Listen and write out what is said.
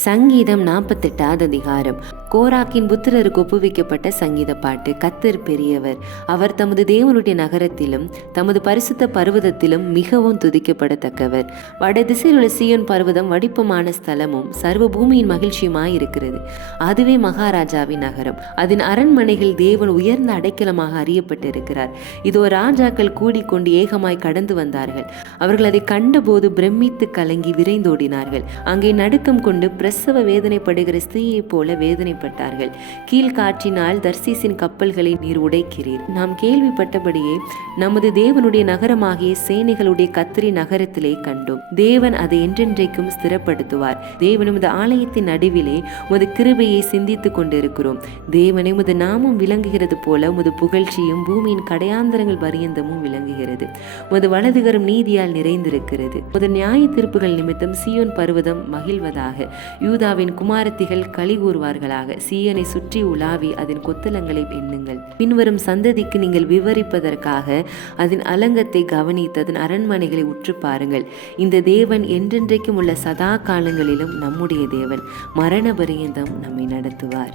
சங்கீதம் 48வது அதிகாரம். கோராக்கின் புத்திரருக்கு ஒப்புவிக்கப்பட்ட சங்கீத பாட்டு. கர்த்தர் பெரியவர், அவர் தமது தேவனுடைய நகரத்திலும் தமது பரிசுத்த பர்வதத்திலும் மிகவும் துதிக்கப்படத்தக்கவர். வடதிசையில் உள்ள சீயோன் பர்வதம் வடிப்பமான ஸ்தலமும் சர்வ பூமியின் மகிழ்ச்சியுமாய் இருக்கிறது. அதுவே மகாராஜாவின் நகரம். அதன் அரண்மனைகள் தேவன் உயர்ந்த அடைக்கலமாக அறியப்பட்டிருக்கிறார். இதோ ராஜாக்கள் கூடிக்கொண்டு ஏகமாய் கடந்து வந்தார்கள். அவர்கள் அதை கண்டபோது பிரமித்து கலங்கி விரைந்தோடினார்கள். அங்கே நடுக்கம் கொண்டு பிரசவ வேதனைப்படுகிற ஸ்திரீயைப் போல வேதனைப்பட்டார்கள். கீழ்காற்றினால் தர்சீசின் கப்பல்களை நீர் உடைக்கிறீர். நாம் கேள்விப்பட்டபடியே நமது தேவனுடைய நகரமாகிய சேனைகளுடைய கர்த்தரி நகரத்திலே கண்டோம். தேவன் அதை என்றென்றைக்கும் ஸ்திரப்படுத்துவார். தேவன் உமது ஆலயத்தின் நடுவிலே உமது கிருபையை சிந்தித்துக் கொண்டிருக்கிறோம். தேவனை உமது நாமம் விளங்குகிறது போல உமது புகழ்ச்சியும் பூமியின் கடையாந்தரங்கள் பரியந்தமும் விளங்குகிறது. உமது வலதுகரம் நீதியால் நிறைந்திருக்கிறது. உமது நியாய தீர்ப்புகள் நிமித்தம் சீயோன் பர்வதம் மகிழ்வதாக. யூதாவின் குமாரத்திகள் களி கூறுவார்களாக. சீயோனை சுற்றி உலாவி அதன் கொத்தலங்களை எண்ணுங்கள். பின்வரும் சந்ததிக்கு நீங்கள் விவரிப்பதற்காக அதன் அலங்கத்தை கவனித்து அதன் அரண்மனைகளை உற்று பாருங்கள். இந்த தேவன் என்றென்றைக்கும் உள்ள சதா காலங்களிலும் நம்முடைய தேவன். மரண பரியந்தம் நம்மை நடத்துவார்.